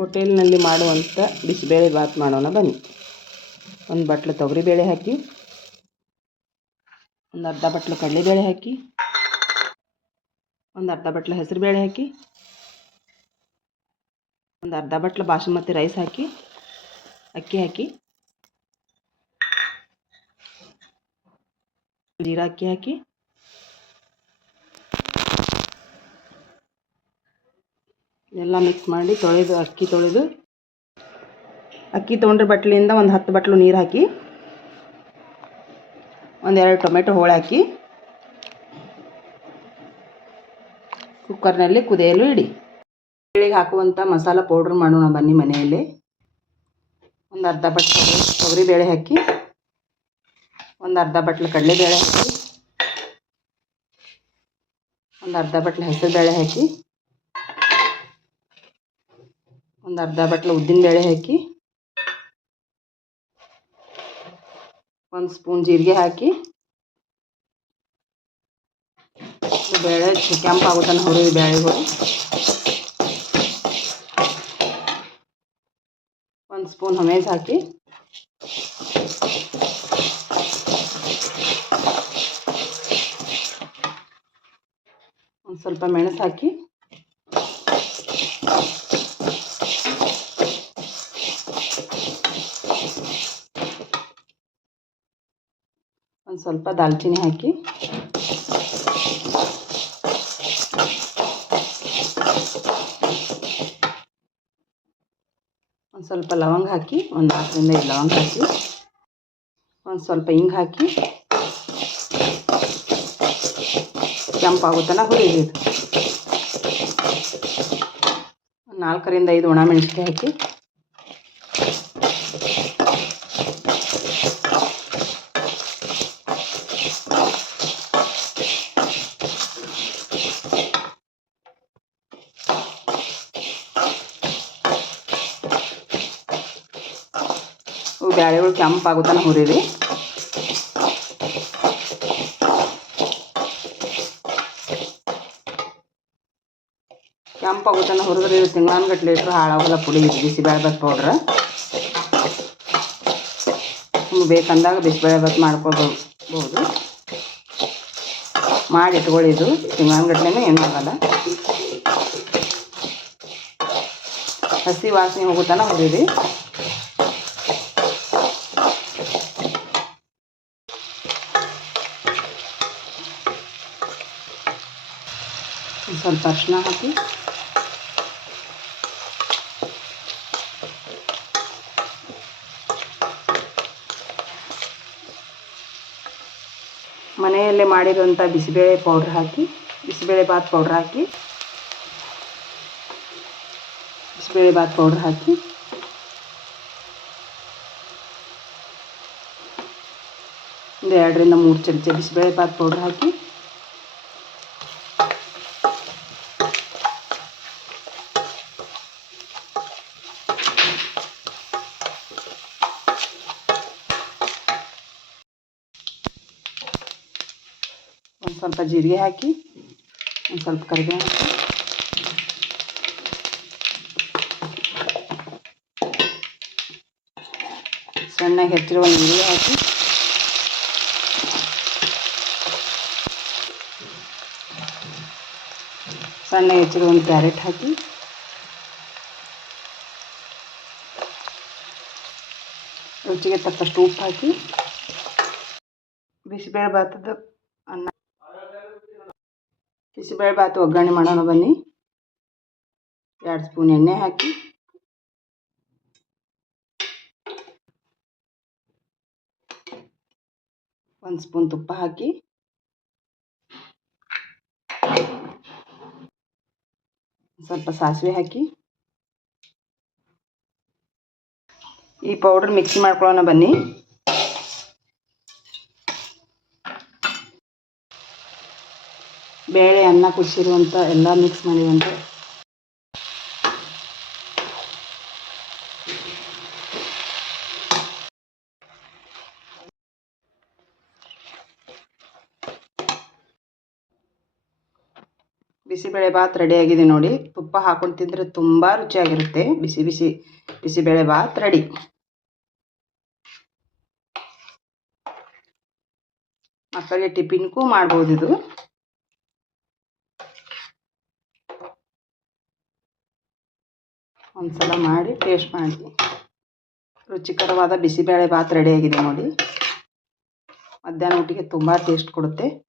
ಹೋಟೆಲ್ನಲ್ಲಿ ಮಾಡುವಂಥ ಬಿಸಿಬೇಳೆ ಬಾತ್ ಮಾಡೋಣ ಬನ್ನಿ. ಒಂದು ಬಟ್ಲು ತೊಗರಿಬೇಳೆ ಹಾಕಿ, ಒಂದು ಅರ್ಧ ಬಟ್ಲು ಕಡಲೆಬೇಳೆ ಹಾಕಿ, ಒಂದು ಅರ್ಧ ಬಟ್ಲು ಹೆಸರುಬೇಳೆ ಹಾಕಿ, ಒಂದು ಅರ್ಧ ಬಟ್ಲು ಬಾಸುಮತಿ ರೈಸ್ ಹಾಕಿ, ಅಕ್ಕಿ ಹಾಕಿ, ಜೀರಾ ಅಕ್ಕಿ ಹಾಕಿ ಎಲ್ಲ ಮಿಕ್ಸ್ ಮಾಡಿ ತೊಳೆದು, ಅಕ್ಕಿ ತೊಳೆದು, ಅಕ್ಕಿ ತೊಗೊಂಡ್ರೆ ಬಟ್ಲಿಂದ ಒಂದು ಹತ್ತು ಬಟ್ಲು ನೀರು ಹಾಕಿ ಒಂದೆರಡು ಟೊಮೆಟೊ ಹೋಳು ಹಾಕಿ, ಕುಕ್ಕರ್ನಲ್ಲಿ ಕುದಿಯಲು ಇಡಿ. ಬೆಳಿಗ್ಗೆ ಹಾಕುವಂಥ ಮಸಾಲ ಪೌಡ್ರ್ ಮಾಡೋಣ ಬನ್ನಿ ಮನೆಯಲ್ಲಿ. ಒಂದು ಅರ್ಧ ಬಟ್ಲು ತೊಗರಿ ಬೇಳೆ ಹಾಕಿ, ಒಂದು ಅರ್ಧ ಬಟ್ಲು ಕಡಲೆಬೇಳೆ ಹಾಕಿ, ಒಂದು ಅರ್ಧ ಬಟ್ಲು ಹೆಸರು ಬೇಳೆ ಹಾಕಿ ಒಂದು ಅರ್ಧ ಬಟ್ಲು ಉದ್ದಿನ ಬೇಳೆ ಹಾಕಿ ಒಂದು ಸ್ಪೂನ್ ಜೀರಿಗೆ ಹಾಕಿ ಬೇಳೆ ಕೆಂಪಾಗೋ ತನಕ ಹುರಿದು ಬೇಳೆಗಳು ಒಂದು ಸ್ಪೂನ್ ಹಮೇಜ್ ಹಾಕಿ ಒಂದು ಸ್ವಲ್ಪ ಮೆಣಸು ಹಾಕಿ ಒಂದು ಸ್ವಲ್ಪ ದಾಲ್ಚಿನ್ನಿ ಹಾಕಿ ಒಂದು ಸ್ವಲ್ಪ ಲವಂಗ ಹಾಕಿ ಒಂದು ನಾಲ್ಕರಿಂದ ಐದು ಲವಂಗ ಹಾಕಿ ಒಂದು ಸ್ವಲ್ಪ ಹಿಂಗೆ ಹಾಕಿ ಕೆಂಪಾಗೋ ತನಕ ಹುರಿಯಿರಿ ಇದು ಒಂದು ನಾಲ್ಕರಿಂದ ಐದು ಒಣ ಮೆಣಸಿನ್ಕಾಯಿ ಹಾಕಿ ಬ್ಯಾಳೆಗಳು ಕೆಂಪಾಗೋ ತನಕ ಹುರಿರಿ. ಕೆಂಪಾಗೋ ಹುರಿದ್ರಿ ಇದು ತಿಂಗಳಾನ್ಗಟ್ಲೆ ಇಟ್ಟರು ಹಾಳಾಗಲ್ಲ ಪುಡಿ ಬಿಸಿಬೇಳೆ ಬಿಸಿಬೇಳೆಬಾತ್ ಪೌಡ್ರ್ ನಿಮ್ಗೆ ಬೇಕಂದಾಗ ಬಿಸಿಬೇಳೆಬಾತ್ ಮಾಡ್ಕೋಬಹುದು ಮಾಡಿ ಇಟ್ಕೊಳ್ಳಿ ಇದು, ತಿಂಗಳಾನ್ಗಟ್ಲೆನೂ ಏನೂ ಆಗಲ್ಲ. ಹಸಿ ವಾಸನೆ ಹೋಗುತ್ತಾನ ಹುರಿರಿ ಒಂದು ಸ್ವಲ್ಪ ಅರ್ಶಿನ ಹಾಕಿ. ಮನೆಯಲ್ಲೇ ಮಾಡಿರುವಂಥ ಬಿಸಿಬೇಳೆ ಪೌಡ್ರ್ ಹಾಕಿ, ಬಿಸಿಬೇಳೆ ಬಾತ್ ಪೌಡ್ರ್ ಹಾಕಿ, ಬಿಸಿಬೇಳೆ ಬಾತ್ ಪೌಡ್ರ್ ಹಾಕಿ. ಒಂದು ಎರಡರಿಂದ ಮೂರು ಚಮಚ ಬಿಸಿಬೇಳೆ ಬಾತ್ ಪೌಡ್ರ್ ಹಾಕಿ. ಸ್ವಲ್ಪ ಜೀರಿಗೆ ಹಾಕಿ ಒಂದು ಸ್ವಲ್ಪ ಕರಿಬೇವು ಹಾಕಿ ಸಣ್ಣಗೆ ಹೆಚ್ಚಿರುವ ನೀರು ಹಾಕಿ ಸಣ್ಣ ಹೆಚ್ಚಿರುವ ಒಂದು ಕ್ಯಾರೆಟ್ ಹಾಕಿ ರುಚಿಗೆ ತಕ್ಕಷ್ಟು ಉಪ್ಪು ಹಾಕಿ ಬಿಸಿಬೇಳೆ ಭಾತದ ಅನ್ನ ಬಿಸಿಬೇಳೆ ಭಾತ್ ಒಗ್ಗರಣೆ ಮಾಡೋಣ ಬನ್ನಿ ಎರಡು ಸ್ಪೂನ್ ಎಣ್ಣೆ ಹಾಕಿ ಒಂದು ಸ್ಪೂನ್ ತುಪ್ಪ ಹಾಕಿ ಸ್ವಲ್ಪ ಸಾಸಿವೆ ಹಾಕಿ ಈ ಪೌಡ್ರ್ ಮಿಕ್ಸಿ ಮಾಡ್ಕೊಳ್ಳೋಣ ಬನ್ನಿ ಬೇಳೆ, ಅನ್ನ ಕುದಿಸಿರುವಂಥ ಎಲ್ಲ ಮಿಕ್ಸ್ ಮಾಡಿರುವಂಥ ಬಿಸಿಬೇಳೆ ಭಾತ್ ರೆಡಿಯಾಗಿದೆ ನೋಡಿ. ತುಪ್ಪ ಹಾಕೊಂಡು ತಿಂದರೆ ತುಂಬ ರುಚಿಯಾಗಿರುತ್ತೆ. ಬಿಸಿ ಬಿಸಿ ಬಿಸಿಬೇಳೆ ಭಾತ್ ರೆಡಿ ಮಕ್ಕಳಿಗೆ ಟಿಫಿನ್ಗೂ ಮಾಡ್ಬೋದು ಇದು. ಒಂದ್ಸಲ ಮಾಡಿ ಟೇಸ್ಟ್ ಮಾಡಿ ರುಚಿಕರವಾದ ಬಿಸಿಬೇಳೆ ಭಾತ್ ರೆಡಿಯಾಗಿದೆ ನೋಡಿ. ಮಧ್ಯಾಹ್ನ ಊಟಕ್ಕೆ ತುಂಬ ಟೇಸ್ಟ್ ಕೊಡುತ್ತೆ.